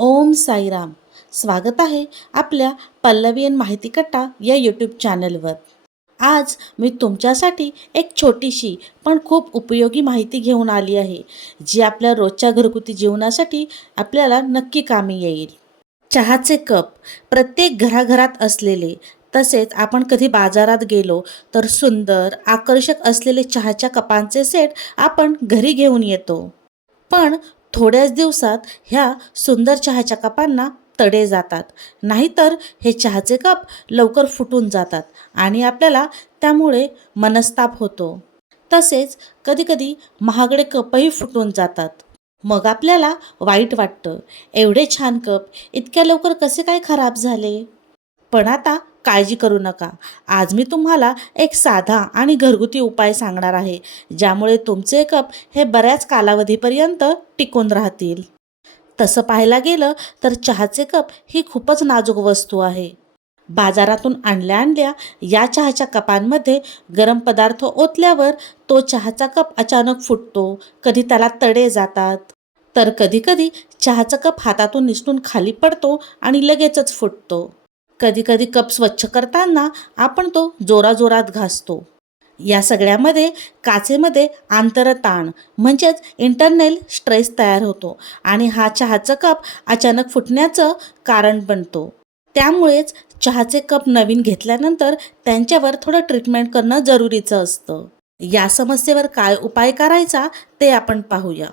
ओम साईराम. स्वागत आहे आपल्या पल्लवीयन माहिती कट्टा या यूट्यूब चॅनलवर आज मी तुमच्यासाठी एक छोटीशी पण खूप उपयोगी माहिती घेऊन आली आहे जी आपल्या रोजच्या घरगुती जीवनासाठी आपल्याला नक्की कामी येईल. चहाचे कप प्रत्येक घराघरात असलेले तसेच आपण कधी बाजारात गेलो तर सुंदर आकर्षक असलेले चहाच्या कपांचे सेट आपण घरी घेऊन येतो. पण थोड्याच दिवसात ह्या सुंदर चहाच्या कपांना तडे जातात. नाहीतर हे चहाचे कप लवकर फुटून जातात आणि आपल्याला त्यामुळे मनस्ताप होतो. तसेच कधीकधी महागडे कपही फुटून जातात. मग आपल्याला वाईट वाटतं. एवढे छान कप इतक्या लवकर कसे काय खराब झाले? पण आता काळजी करू नका. आज मी तुम्हाला एक साधा आणि घरगुती उपाय सांगणार आहे ज्यामुळे तुमचे कप हे बऱ्याच कालावधीपर्यंत टिकून राहतील. तसं पाहायला गेलं तर चहाचे कप ही खूपच नाजूक वस्तू आहे. बाजारातून आणल्या आणल्या या चहाच्या कपांमध्ये गरम पदार्थ ओतल्यावर तो चहाचा कप अचानक फुटतो कधी त्याला तडे जातात. तर कधीकधी चहाचा कप हातातून निसटून खाली पडतो आणि लगेचच फुटतो. कधीकधी कप स्वच्छ करताना आपण तो जोराजोरात घासतो. या सगळ्यामध्ये काचेमध्ये आंतरताण म्हणजेच इंटरनल स्ट्रेस तयार होतो आणि हा चहाचा कप अचानक फुटण्याचं कारण बनतो. त्यामुळेच चहाचे कप नवीन घेतल्यानंतर त्यांच्यावर थोडं ट्रीटमेंट करणं जरुरीचं असतं. या समस्येवर काय उपाय करायचा ते आपण पाहूया.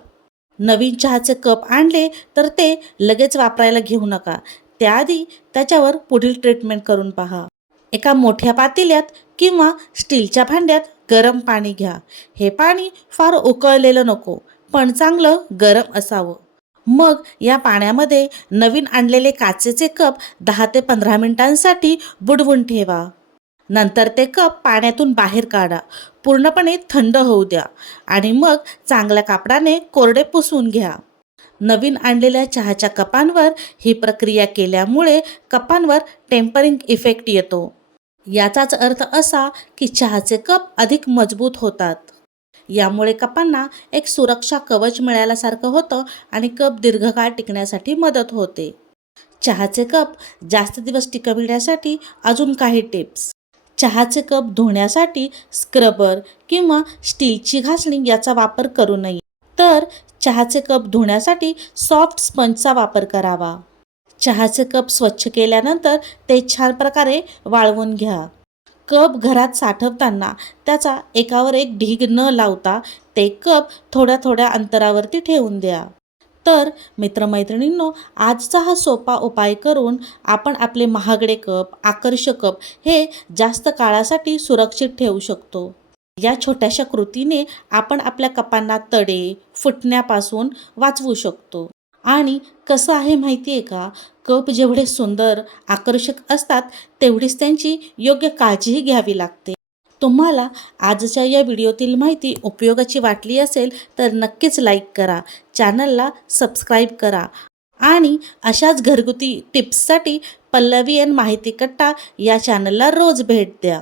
नवीन चहाचे कप आणले तर ते लगेच वापरायला घेऊ नका. त्याआधी त्याच्यावर पुढील ट्रीटमेंट करून पहा. एका मोठ्या पातेल्यात किंवा स्टीलच्या भांड्यात गरम पाणी घ्या. हे पाणी फार उकळलेलं नको पण चांगलं गरम असावं. मग या पाण्यामध्ये नवीन आणलेले काचेचे कप दहा ते पंधरा मिनिटांसाठी बुडवून ठेवा. नंतर ते कप पाण्यातून बाहेर काढा. पूर्णपणे थंड होऊ द्या आणि मग चांगल्या कापडाने कोरडे पुसून घ्या. नवीन आणलेल्या चहाच्या कपांवर ही प्रक्रिया केल्यामुळे कपांवर टेम्परिंग इफेक्ट येतो. याचाच अर्थ असा की चहाचे कप अधिक मजबूत होतात. यामुळे कपांना एक सुरक्षा कवच मिळाल्यासारखं होतं आणि कप दीर्घकाळ टिकण्यासाठी मदत होते. चहाचे कप जास्त दिवस टिकविण्यासाठी अजून काही टिप्स चहाचे कप धुण्यासाठी स्क्रबर किंवा स्टीलची घासणी याचा वापर करू नये. तर चहाचे कप धुण्यासाठी सॉफ्ट स्पंजचा वापर करावा. चहाचे कप स्वच्छ केल्यानंतर ते छान प्रकारे वाळवून घ्या. कप घरात साठवताना त्याचा एकावर एक ढीग न लावता ते कप थोड्या थोड्या अंतरावरती ठेवून द्या. तर मित्रमैत्रिणींनो आजचा हा सोपा उपाय करून आपण आपले महागडे कप आकर्षक कप हे जास्त काळासाठी सुरक्षित ठेवू शकतो. या छोट्याशा कृतीने आपण आपल्या कपांना तडे फुटण्यापासून वाचवू शकतो. आणि कसं आहे माहिती आहे का? कप जेवढे सुंदर आकर्षक असतात तेवढीच त्यांची योग्य काळजीही घ्यावी लागते. तुम्हाला आजच्या या व्हिडिओतील माहिती उपयोगाची वाटली असेल तर नक्कीच लाईक करा चॅनलला सबस्क्राईब करा. आणि अशाच घरगुती टिप्ससाठी पल्लवी अन माहिती कट्टा या चॅनलला रोज भेट द्या.